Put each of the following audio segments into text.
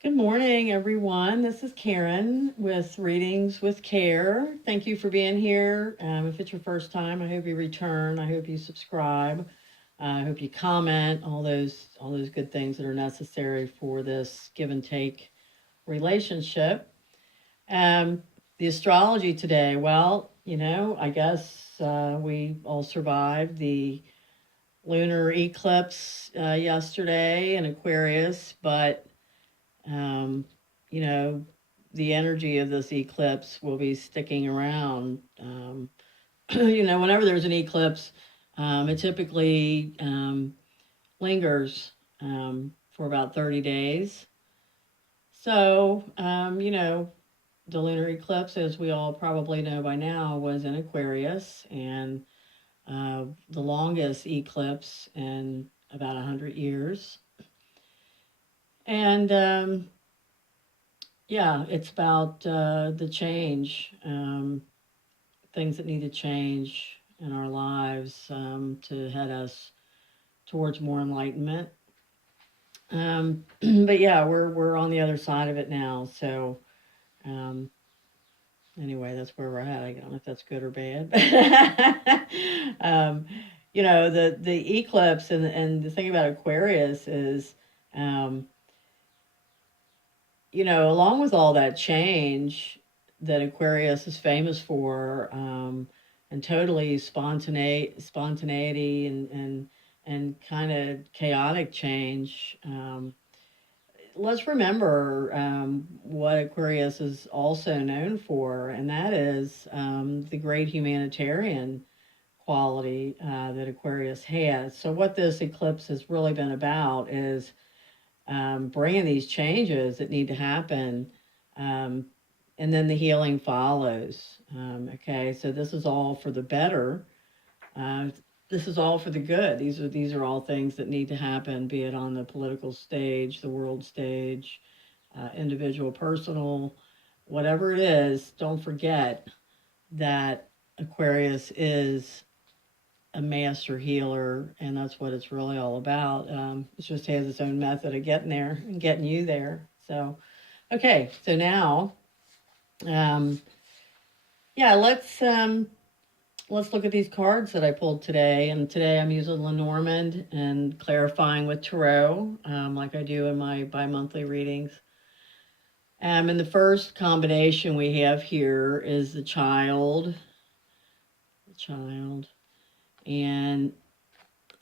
Good morning, everyone. This is Karen with Readings with Care. Thank you for being here. If it's your first time, I hope you return. I hope you subscribe. I hope you comment. All those good things that are necessary for this give and take relationship. Um, the astrology today. Well, I guess we all survived the lunar eclipse yesterday in Aquarius, but um, you know, the energy of this eclipse will be sticking around. Whenever there's an eclipse, it typically lingers for about 30 days. So, the lunar eclipse, as we all probably know by now, was in Aquarius, and the longest eclipse in about 100 years. And yeah, it's about the change, things that need to change in our lives to head us towards more enlightenment. But yeah, we're on the other side of it now. So um, anyway, that's where we're at. I don't know if that's good or bad. um, the eclipse and the thing about Aquarius is. Um, Along with all that change that Aquarius is famous for, and totally spontaneity and kind of chaotic change. Let's remember what Aquarius is also known for, and that is the great humanitarian quality that Aquarius has. So, what this eclipse has really been about is bringing these changes that need to happen. Um, and then the healing follows. Okay, so this is all for the better. Uh, this is all for the good. These are all things that need to happen, be it on the political stage, the world stage, individual, personal, whatever it is. Don't forget that Aquarius is a master healer, and that's what it's really all about. It just has its own method of getting there and getting you there. So, okay, so now, um, yeah, let's look at these cards that I pulled today. And today I'm using Lenormand and clarifying with Tarot, like I do in my bi-monthly readings. And the first combination we have here is the child, and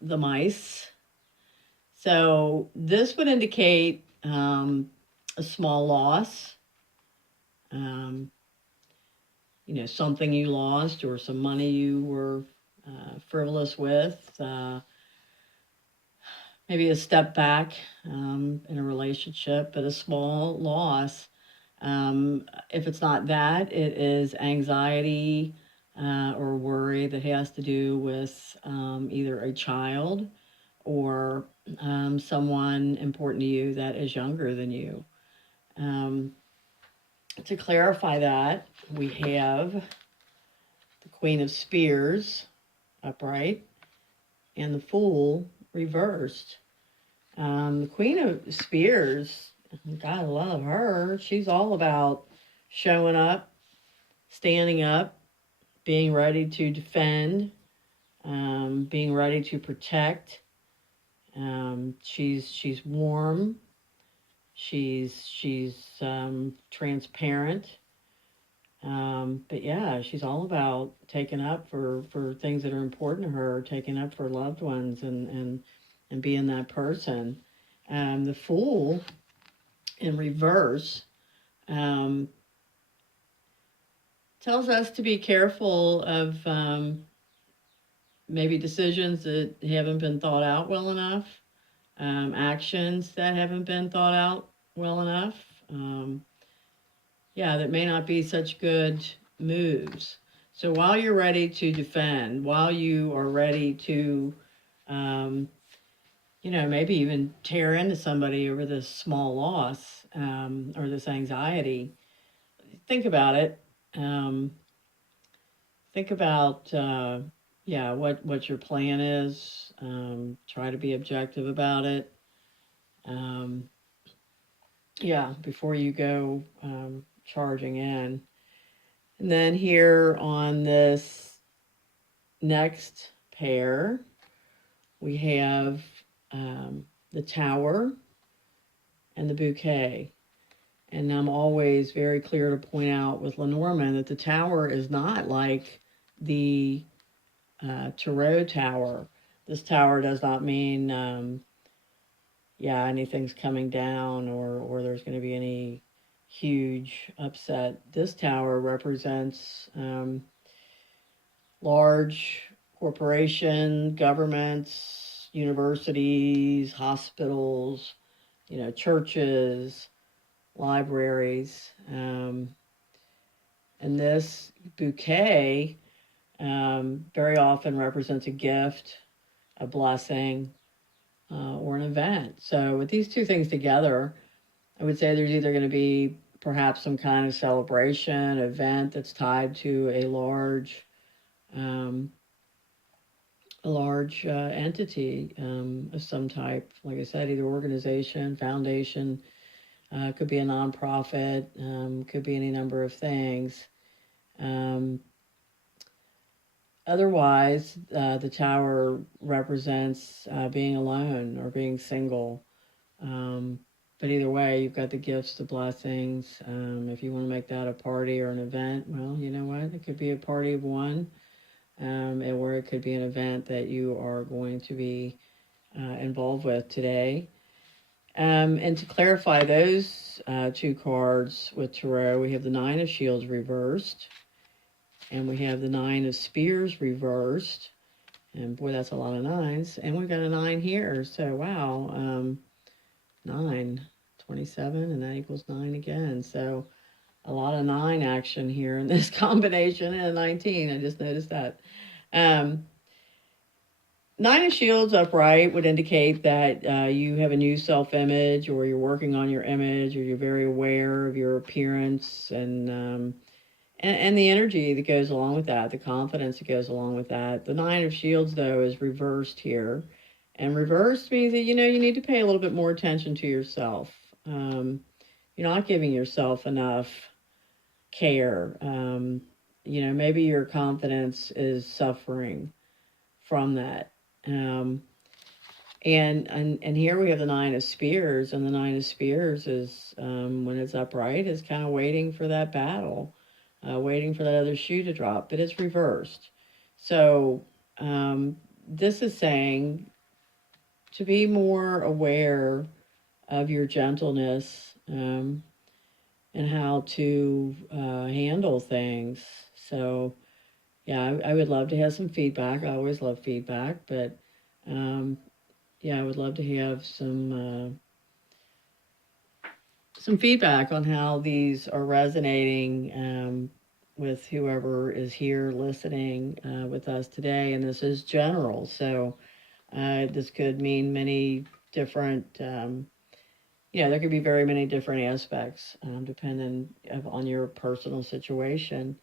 the mice. So this would indicate a small loss, um, something you lost or some money you were frivolous with, maybe a step back in a relationship, but a small loss. If it's not that, it is anxiety or worry that has to do with either a child or someone important to you that is younger than you. Um, to clarify that, we have the Queen of Spears upright and the Fool reversed. The Queen of Spears, God love her. She's all about showing up, standing up, being ready to defend, being ready to protect. She's warm. She's transparent. But yeah, she's all about taking up for things that are important to her, taking up for loved ones, and being that person. The Fool in reverse um, tells us to be careful of maybe decisions that haven't been thought out well enough, actions that haven't been thought out well enough. Um, yeah, that may not be such good moves. So while you're ready to defend, while you are ready to, um, maybe even tear into somebody over this small loss or this anxiety, think about it. Um, think about, yeah, what your plan is. Try to be objective about it. Um, Yeah, before you go charging in. And then here on this next pair, we have the Tower and the Bouquet. And I'm always very clear to point out with Lenormand that the Tower is not like the Tarot Tower. This tower does not mean, yeah, anything's coming down or there's going to be any huge upset. This tower represents large corporation, governments, universities, hospitals, churches, libraries. And this bouquet very often represents a gift, a blessing, or an event. So, with these two things together, I would say there's either going to be perhaps some kind of celebration, event that's tied to um, a large entity of some type. Like I said, either organization, foundation, could be a nonprofit, could be any number of things. Um, Otherwise, the tower represents being alone or being single. Um, but either way, you've got the gifts, the blessings. If you want to make that a party or an event, well, you know what? It could be a party of one, or it could be an event that you are going to be involved with today. And to clarify those two cards with Tarot, we have the Nine of Shields reversed, and we have the Nine of Spears reversed. And boy, that's a lot of nines. And we've got a 9 here. So, wow, 9, 27, and that equals 9 again. So, a lot of 9 action here in this combination, and a 19. I just noticed that. Um, Nine of Shields upright would indicate that you have a new self-image, or you're working on your image, or you're very aware of your appearance and the energy that goes along with that, the confidence that goes along with that. The Nine of Shields, though, is reversed here. And reversed means that, you need to pay a little bit more attention to yourself. You're not giving yourself enough care. Maybe your confidence is suffering from that. Um, and here we have the Nine of Spears, and the Nine of Spears is, when it's upright, is kind of waiting for that battle, waiting for that other shoe to drop, but it's reversed. So this is saying to be more aware of your gentleness, and how to handle things. So yeah, I would love to have some feedback. I always love feedback, but um, yeah, I would love to have some feedback on how these are resonating with whoever is here listening with us today. And this is general, so this could mean many different. There could be very many different aspects depending on your personal situation.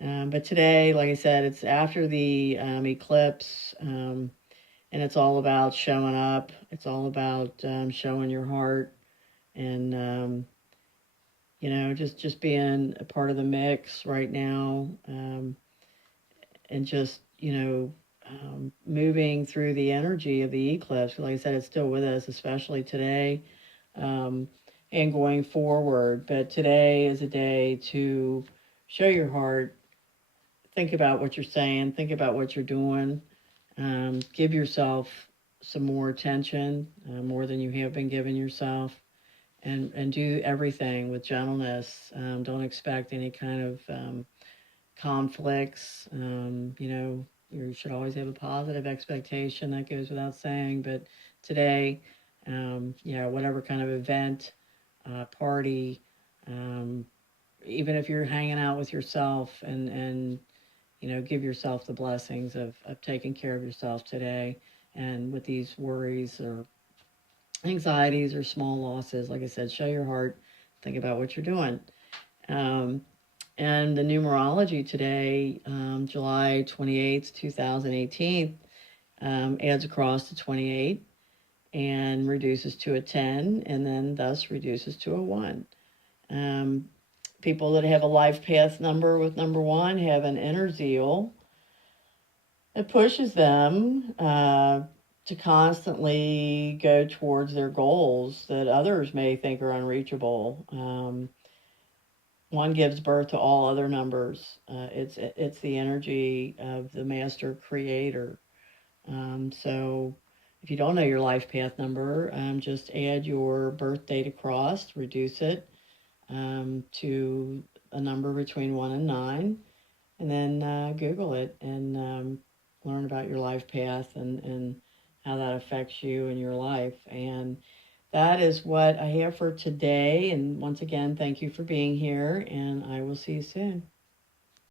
But today, like I said, it's after the eclipse. And it's all about showing up. It's all about showing your heart, and just being a part of the mix right now, and just moving through the energy of the eclipse. Like I said, it's still with us, especially today, um, and going forward. But today is a day to show your heart. Think about what you're saying. Think about what you're doing. Give yourself some more attention, more than you have been giving yourself, and do everything with gentleness. Don't expect any kind of conflicts. You should always have a positive expectation. That goes without saying. But today, whatever kind of event, party, um, even if you're hanging out with yourself and give yourself the blessings of taking care of yourself today. And with these worries or anxieties or small losses, like I said, show your heart, think about what you're doing. Um, and the numerology today, July 28th, 2018, adds across to 28. and reduces to a 10, and then thus reduces to a 1. Um, People that have a life path number with number 1 have an inner zeal. It pushes them to constantly go towards their goals that others may think are unreachable. 1 gives birth to all other numbers. It's the energy of the master creator. So if you don't know your life path number, just add your birth date across, reduce it to a number between 1 and 9, and then Google it and learn about your life path and how that affects you and your life. And that is what I have for today. And once again, thank you for being here, and I will see you soon.